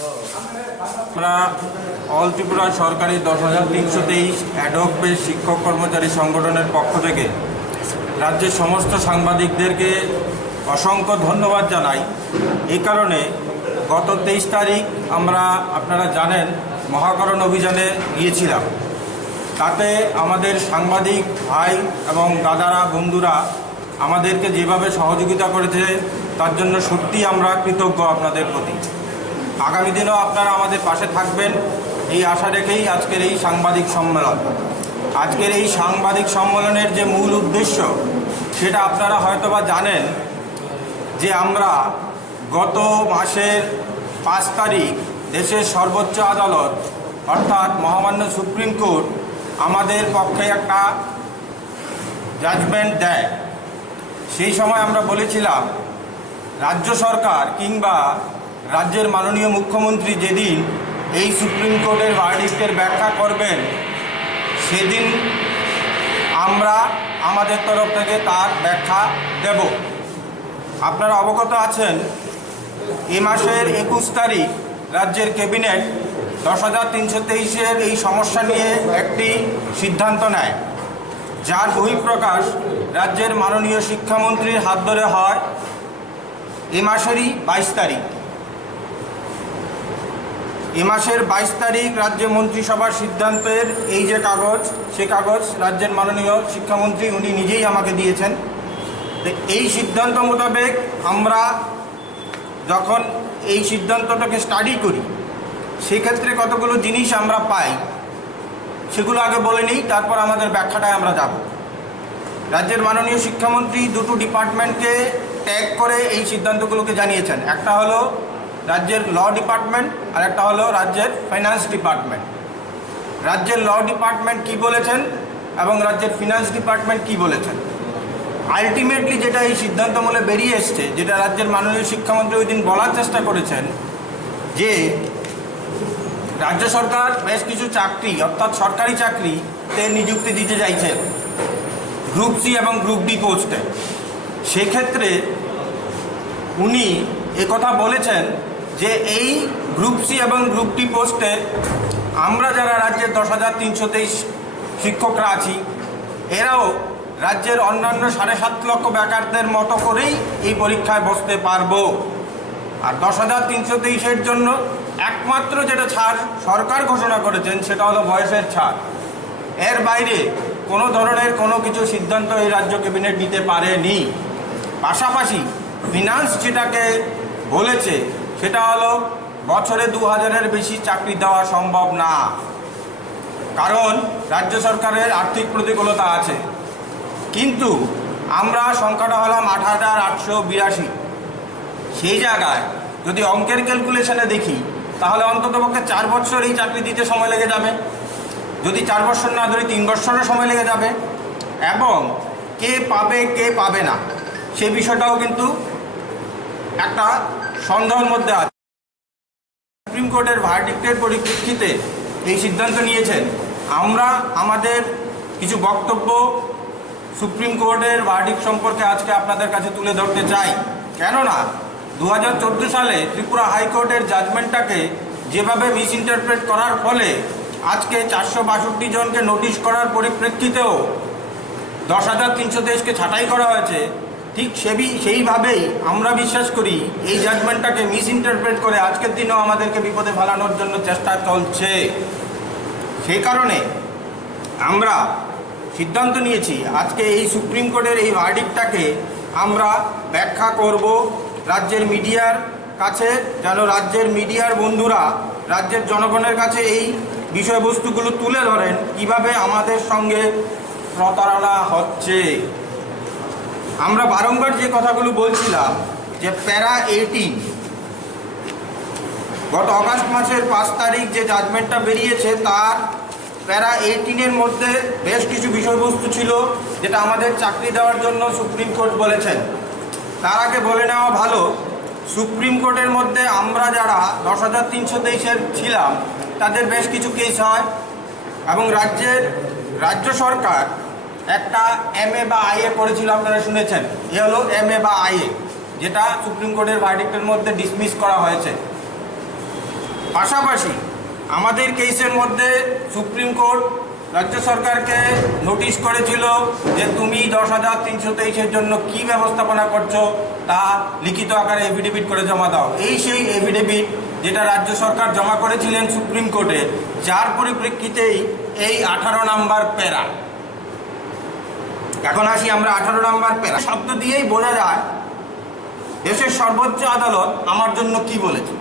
আমরা অল ত্রিপুরা সরকারি 10,323 ad hoc base শিক্ষক কর্মচারী সংগঠনের পক্ষ থেকে রাজ্যের সমস্ত সাংবাদিকদেরকে অসংখ্য ধন্যবাদ জানাই। এই কারণে গত 23 তারিখ আমরা আপনারা জানেন মহাকরণ অভিযানে গিয়েছিলাম। তাতে আমাদের সাংবাদিক ভাই এবং দাদারা বন্ধুরা আমাদেরকে যেভাবে সহযোগিতা করেছে তার জন্য সত্যিই আমরা কৃতজ্ঞ আপনাদের প্রতি। আগামী দিনেও আপনারা আমাদের পাশে থাকবেন এই আশা রেখেই আজকের এই সাংবাদিক সম্মেলন। আজকের এই সাংবাদিক সম্মেলনের যে মূল উদ্দেশ্য সেটা আপনারা হয়তোবা জানেন যে আমরা গত মাসের 5 তারিখ দেশের সর্বোচ্চ আদালত অর্থাৎ মহামান্য সুপ্রিম কোর্ট আমাদের পক্ষে একটা জাজমেন্ট দেয়। সেই সময় আমরা বলেছিলাম রাজ্য সরকার কিংবা রাজ্যের মাননীয় মুখ্যমন্ত্রী যেদিন এই সুপ্রিম কোর্টের ভার্ডিক্টের ব্যাখ্যা করবেন সেদিন আমরা আমাদের তরফ থেকে তার ব্যাখ্যা দেব। আপনারা অবগত আছেন এই মাসের 21 তারিখ রাজ্যের ক্যাবিনেট 10,323-এর এই সমস্যা নিয়ে একটি সিদ্ধান্ত নেয়, যার বহিঃপ্রকাশ রাজ্যের মাননীয় শিক্ষামন্ত্রীর হাত ধরে হয় এ মাসেরই 22 তারিখ। এ মাসের 22 তারিখ রাজ্য মন্ত্রিসভার সিদ্ধান্তের এই যে কাগজ, সে কাগজ রাজ্যের মাননীয় শিক্ষামন্ত্রী উনি নিজেই আমাকে দিয়েছেন। এই সিদ্ধান্ত মোতাবেক আমরা যখন এই সিদ্ধান্তটাকে স্টাডি করি সেক্ষেত্রে কতগুলো জিনিস আমরা পাই, সেগুলো আগে বলে নিই, তারপর আমাদের ব্যাখ্যাটায় আমরা যাব। রাজ্যের মাননীয় শিক্ষামন্ত্রী দুটো ডিপার্টমেন্টকে ট্যাগ করে এই সিদ্ধান্তগুলোকে জানিয়েছেন। একটা হলো রাজ্যের ল ডিপার্টমেন্ট আর একটা হলো রাজ্যের ফাইন্যান্স ডিপার্টমেন্ট। রাজ্যের ল ডিপার্টমেন্ট কি বলেছেন এবং রাজ্যের ফিনান্স ডিপার্টমেন্ট কি বলেছেন, আলটিমেটলি যেটা এই সিদ্ধান্তমূলে বেরিয়ে এসছে, যেটা রাজ্যের মাননীয় শিক্ষামন্ত্রী ওই দিন বলার চেষ্টা করেছেন যে রাজ্য সরকার বেশ কিছু চাকরি অর্থাৎ সরকারি চাকরিতে নিযুক্তি দিতে চাইছেন গ্রুপ সি এবং গ্রুপ ডি পোস্টে। সেক্ষেত্রে উনি একথা বলেছেন যে এই গ্রুপ সি এবং গ্রুপ ডি পোস্টে আমরা যারা রাজ্যের 10,323 শিক্ষকরা আছি এরাও রাজ্যের অন্যান্য 7.5 লক্ষ বেকারদের মতো করেই এই পরীক্ষায় বসতে পারবো। আর 10,323-এর জন্য একমাত্র যেটা ছাড় সরকার ঘোষণা করেছেন সেটা হলো বয়সের ছাড়। এর বাইরে কোনো ধরনের কোনো কিছু সিদ্ধান্ত এই রাজ্য ক্যাবিনেট নিতে পারেনি। পাশাপাশি ফিনান্স যেটাকে বলেছে সেটা হলো বছরে 2,000-এর বেশি চাকরি দেওয়া সম্ভব না, কারণ রাজ্য সরকারের আর্থিক প্রতিকূলতা আছে। কিন্তু আমরা সংখ্যাটা হলাম 8,882। সেই জায়গায় যদি অঙ্কের ক্যালকুলেশনে দেখি তাহলে অন্ততপক্ষে 4 বছর এই চাকরি দিতে সময় লেগে যাবে, যদি 4 বছর না ধরি 3 বছরের সময় লেগে যাবে, এবং কে পাবে কে পাবে না সে বিষয়টাও কিন্তু একটা সন্দেহের মধ্যে আছে। সুপ্রিম কোর্টের ভার্ডিক্টের পরিপ্রেক্ষিতে এই সিদ্ধান্ত নিয়েছেন। আমরা আমাদের কিছু বক্তব্য সুপ্রিম কোর্টের ভার্ডিক্ট সম্পর্কে আজকে আপনাদের কাছে তুলে ধরতে চাই। কেননা 2014 সালে ত্রিপুরা হাইকোর্টের জাজমেন্টটাকে যেভাবে মিসইন্টারপ্রেট করার ফলে আজকে 462 জনকে নোটিশ করার পরিপ্রেক্ষিতেও 10,323-কে ছাঁটাই করা হয়েছে, ঠিক সেইভাবেই আমরা বিশ্বাস করি এই জাজমেন্টটাকে মিসইন্টারপ্রেট করে আজকের দিনেও আমাদেরকে বিপদে ফেলানোর জন্য চেষ্টা চলছে। সেই কারণে আমরা সিদ্ধান্ত নিয়েছি আজকে এই সুপ্রিম কোর্টের এই ভার্ডিক্টটাকে আমরা ব্যাখ্যা করব রাজ্যের মিডিয়ার কাছে, যেন রাজ্যের মিডিয়ার বন্ধুরা রাজ্যের জনগণের কাছে এই বিষয়বস্তুগুলো তুলে ধরেন কিভাবে আমাদের সঙ্গে প্রতারণা হচ্ছে। আমরা বারংবার যে কথাগুলো বলছিলাম যে প্যারা 18 গত অগাস্ট মাসের 5 তারিখ যে জাজমেন্টটা বেরিয়েছে তার প্যারা 18-এর মধ্যে বেশ কিছু বিষয়বস্তু ছিল যেটা আমাদের চাকরি দেওয়ার জন্য সুপ্রিম কোর্ট বলেছেন। তার আগে বলে নেওয়া ভালো, সুপ্রিম কোর্টের মধ্যে আমরা যারা 10,323-এর ছিলাম তাদের বেশ কিছু কেস হয় এবং রাজ্য সরকার একটা MA বা IA করেছিল, আপনারা শুনেছেন। এ হলো MA বা IA, যেটা সুপ্রিম কোর্টের ভার্ডিক্টের মধ্যে ডিসমিস করা হয়েছে। পাশাপাশি আমাদের কেসের মধ্যে সুপ্রিম কোর্ট রাজ্য সরকারকে নোটিশ করেছিল যে তুমি 10,323-এর জন্য কি ব্যবস্থাপনা করছো তা লিখিত আকারে এফিডেভিট করে জমা দাও। এই সেই এফিডেভিট যেটা রাজ্য সরকার জমা করেছিলেন সুপ্রিম কোর্টে, যার পরিপ্রেক্ষিতেই এই 18 নম্বর প্যারা। এখন আসি আমরা 18 নম্বর প্যারা শব্দ দিয়েই বোঝা যায় দেশের সর্বোচ্চ আদালত আমার জন্য কি বলেছে।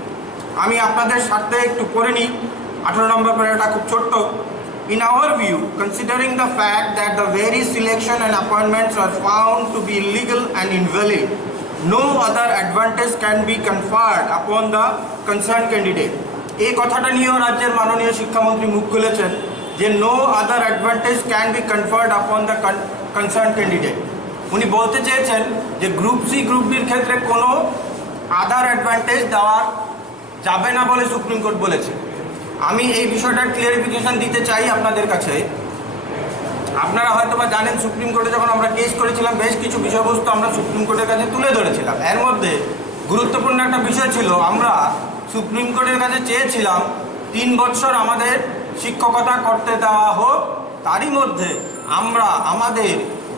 আমি আপনাদের স্বার্থে একটু পড়ে নিই। 18 নম্বর প্যারাটা খুব ছোট্ট। In our view, considering the fact that the very selection and appointments are found to be illegal and invalid, no other advantage can be conferred upon the concerned candidate. এই কথাটা নিয়েও রাজ্যের মাননীয় শিক্ষামন্ত্রী মুখ খুলেছেন যে no other advantage can be conferred upon the concerned candidate. উনি বলতে চেয়েছেন যে গ্রুপ সি গ্রুপ বির ক্ষেত্রে কোনো আদার অ্যাডভান্টেজ দেওয়া যাবে না বলে সুপ্রিম কোর্ট বলেছে। আমি এই বিষয়টার ক্লিয়ারিফিকেশন দিতে চাই আপনাদের কাছে। আপনারা হয়তো বা জানেন, সুপ্রিম কোর্টে যখন আমরা কেস করেছিলাম বেশ কিছু বিষয়বস্তু আমরা সুপ্রিম কোর্টের কাছে তুলে ধরেছিলাম। এর মধ্যে গুরুত্বপূর্ণ একটা বিষয় ছিল, আমরা সুপ্রিম কোর্টের কাছে চেয়েছিলাম 3 বছর আমাদের শিক্ষকতা করতে দেওয়া হোক। তারই মধ্যে আমরা আমাদের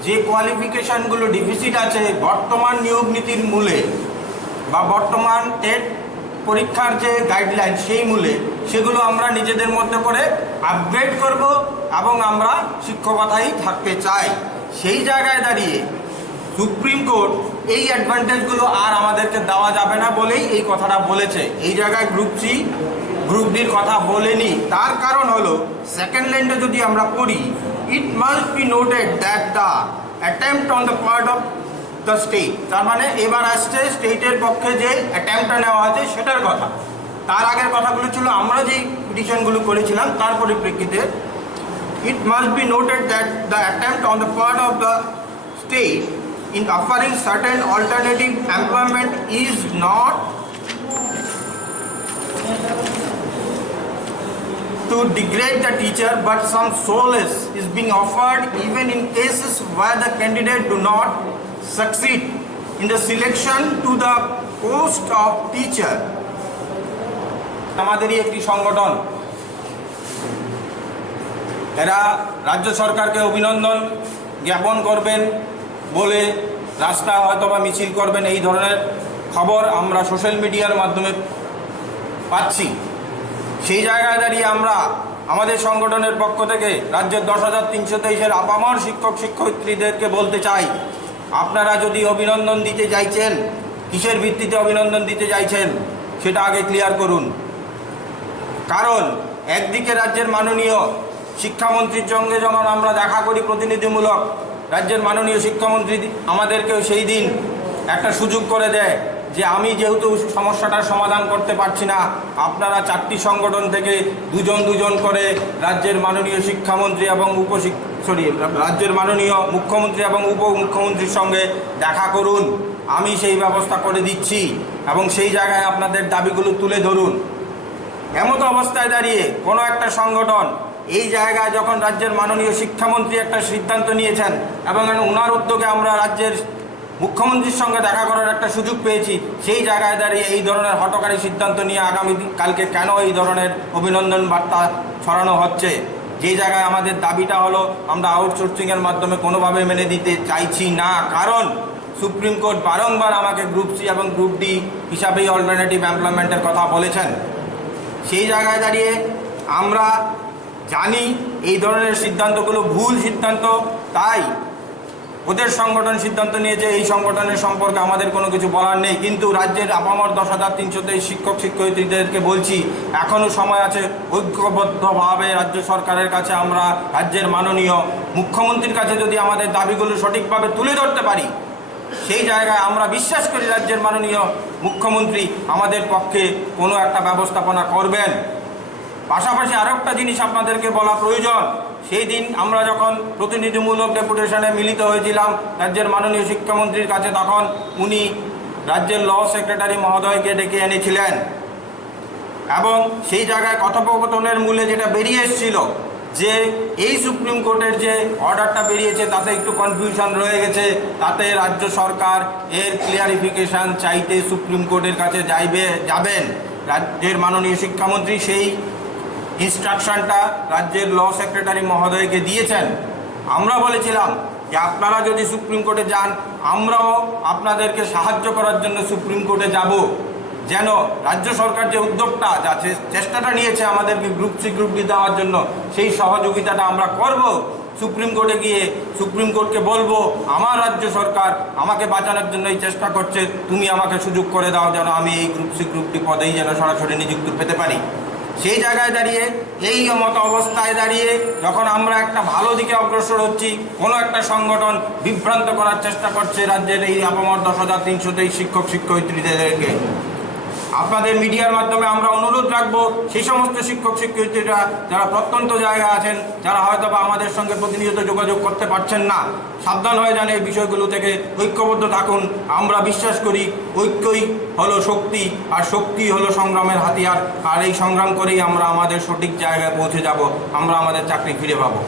যে কোয়ালিফিকেশানগুলো ডিফিসিট আছে বর্তমান নিয়োগ নীতির মূলে বা বর্তমান টেট পরীক্ষার যে গাইডলাইন সেই মূলে, সেগুলো আমরা নিজেদের মধ্যে করে আপগ্রেড করব এবং আমরা শিক্ষকতাই থাকতে চাই। সেই জায়গায় দাঁড়িয়ে সুপ্রিম কোর্ট এই অ্যাডভান্টেজগুলো আর আমাদেরকে দেওয়া যাবে না বলেই এই কথাটা বলেছে। এই জায়গায় গ্রুপ সি গ্রুপ ডির কথা বলেনি। তার কারণ হলো সেকেন্ড লাইনটা যদি আমরা পড়ি, it must be noted that the attempt on the part of the state. তার মানে এবার আসছে স্টেটের পক্ষে যে অ্যাটেম্পটটা নেওয়া হয়েছে সেটার কথা। তার আগের কথাগুলো ছিল আমরা যেই পিটিশনগুলো করেছিলাম তার পরিপ্রেক্ষিতে। It must be noted that the attempt on the part of the state in offering certain alternative employment is not to degrade the teacher, but some solace is being offered even in cases where the candidate do not succeed in the selection to the post of teacher. আমাদেরই একটি সংগঠন, এরা রাজ্য সরকারকে অভিনন্দন জ্ঞাপন করবেন বলে রাস্তা হয়তো বা মিছিল করবেন, এই ধরনের খবর আমরা সোশ্যাল মিডিয়ার মাধ্যমে পাচ্ছি। সেই জায়গায় দাঁড়িয়ে আমরা আমাদের সংগঠনের পক্ষ থেকে রাজ্যের 10,323-এর আপামর শিক্ষক শিক্ষয়িত্রীদেরকে বলতে চাই, আপনারা যদি অভিনন্দন দিতে চাইছেন, কিসের ভিত্তিতে অভিনন্দন দিতে চাইছেন সেটা আগে ক্লিয়ার করুন। কারণ একদিকে রাজ্যের মাননীয় শিক্ষামন্ত্রীর সঙ্গে যখন আমরা দেখা করি প্রতিনিধিমূলক, রাজ্যের মাননীয় শিক্ষামন্ত্রী আমাদেরকেও সেই দিন একটা সুযোগ করে দেয় যে আমি যেহেতু সমস্যাটার সমাধান করতে পারছি না, আপনারা 4টি সংগঠন থেকে দুজন করে রাজ্যের মাননীয় শিক্ষামন্ত্রী এবং রাজ্যের মাননীয় মুখ্যমন্ত্রী এবং উপমুখ্যমন্ত্রীর সঙ্গে দেখা করুন, আমি সেই ব্যবস্থা করে দিচ্ছি এবং সেই জায়গায় আপনাদের দাবিগুলো তুলে ধরুন। এমতো অবস্থায় দাঁড়িয়ে কোনো একটা সংগঠন এই জায়গায় যখন রাজ্যের মাননীয় শিক্ষামন্ত্রী একটা সিদ্ধান্ত নিয়েছেন এবং ওনার উদ্যোগে আমরা রাজ্যের মুখ্যমন্ত্রীর সঙ্গে দেখা করার একটা সুযোগ পেয়েছি, সেই জায়গায় দাঁড়িয়ে এই ধরনের হঠকারী সিদ্ধান্ত নিয়ে আগামী কালকে কেন এই ধরনের অভিনন্দন বার্তা ছড়ানো হচ্ছে? যেই জায়গায় আমাদের দাবিটা হলো আমরা আউটসোর্সিংয়ের মাধ্যমে কোনোভাবে মেনে দিতে চাইছি না, কারণ সুপ্রিম কোর্ট বারংবার আমাকে গ্রুপ সি এবং গ্রুপ ডি হিসাবেই অল্টারনেটিভ এমপ্লয়মেন্টের কথা বলেছেন। সেই জায়গায় দাঁড়িয়ে আমরা জানি এই ধরনের সিদ্ধান্তগুলো ভুল সিদ্ধান্ত, তাই ওদের সংগঠন সিদ্ধান্ত নিয়েছে, এই সংগঠনের সম্পর্কে আমাদের কোনো কিছু বলার নেই। কিন্তু রাজ্যের আপামর 10,323 শিক্ষক শিক্ষয়িত্রীদেরকে বলছি, এখনও সময় আছে, ঐক্যবদ্ধভাবে রাজ্য সরকারের কাছে আমরা রাজ্যের মাননীয় মুখ্যমন্ত্রীর কাছে যদি আমাদের দাবিগুলো সঠিকভাবে তুলে ধরতে পারি, সেই জায়গায় আমরা বিশ্বাস করি রাজ্যের মাননীয় মুখ্যমন্ত্রী আমাদের পক্ষে কোনো একটা ব্যবস্থাপনা করবেন। পাশাপাশি আরও একটা জিনিস আপনাদেরকে বলা প্রয়োজন, সেই দিন আমরা যখন প্রতিনিধিমূলক ডেপুটেশনে মিলিত হয়েছিলাম রাজ্যের মাননীয় শিক্ষামন্ত্রীর কাছে, তখন উনি রাজ্যের ল সেক্রেটারি মহোদয়কে ডেকে এনেছিলেন এবং সেই জায়গায় কথোপকথনের মূলে যেটা বেরিয়ে এসেছিল যে এই সুপ্রিম কোর্টের যে অর্ডারটা বেরিয়েছে তাতে একটু কনফিউশন রয়ে গেছে, তাতে রাজ্য সরকার এর ক্লিয়ারিফিকেশান চাইতে সুপ্রিম কোর্টের কাছে যাবেন। রাজ্যের মাননীয় শিক্ষামন্ত্রী সেই ইনস্ট্রাকশনটা রাজ্যের ল সেক্রেটারি মহোদয়কে দিয়েছেন। আমরা বলেছিলাম যে আপনারা যদি সুপ্রিম কোর্টে যান, আমরাও আপনাদেরকে সাহায্য করার জন্য সুপ্রিম কোর্টে যাব, যেন রাজ্য সরকার যে উদ্যোগটা যা চেষ্টাটা নিয়েছে আমাদেরকে গ্রুপ সি গ্রুপ ডি দেওয়ার জন্য, সেই সহযোগিতাটা আমরা করব। সুপ্রিম কোর্টে গিয়ে সুপ্রিম কোর্টকে বলবো, আমার রাজ্য সরকার আমাকে বাঁচানোর জন্য এই চেষ্টা করছে, তুমি আমাকে সুযোগ করে দাও যেন আমি এই গ্রুপ সি গ্রুপ ডি পদেই যেন সরাসরি নিযুক্তি পেতে পারি। সেই জায়গায় দাঁড়িয়ে, এই মতো অবস্থায় দাঁড়িয়ে যখন আমরা একটা ভালো দিকে অগ্রসর হচ্ছি, কোনো একটা সংগঠন বিভ্রান্ত করার চেষ্টা করছে রাজ্যের এই আপামর 10,323 শিক্ষক শিক্ষয়িত্রীদেরকে। আপনাদের মিডিয়ার মাধ্যমে আমরা অনুরোধ রাখবো, সেই সমস্ত শিক্ষক শিক্ষয়িত্রীরা যারা প্রত্যন্ত জায়গায় আছেন, যারা হয়তো বা আমাদের সঙ্গে প্রতিনিয়ত যোগাযোগ করতে পারছেন না, সাবধান হয়ে যান এই বিষয়গুলো থেকে, ঐক্যবদ্ধ থাকুন। আমরা বিশ্বাস করি ঐক্যই হলো শক্তি, আর শক্তি হলো সংগ্রামের হাতিয়ার। আর এই সংগ্রাম করেই আমরা আমাদের সঠিক জায়গায় পৌঁছে যাব, আমরা আমাদের চাকরি ফিরে পাবো।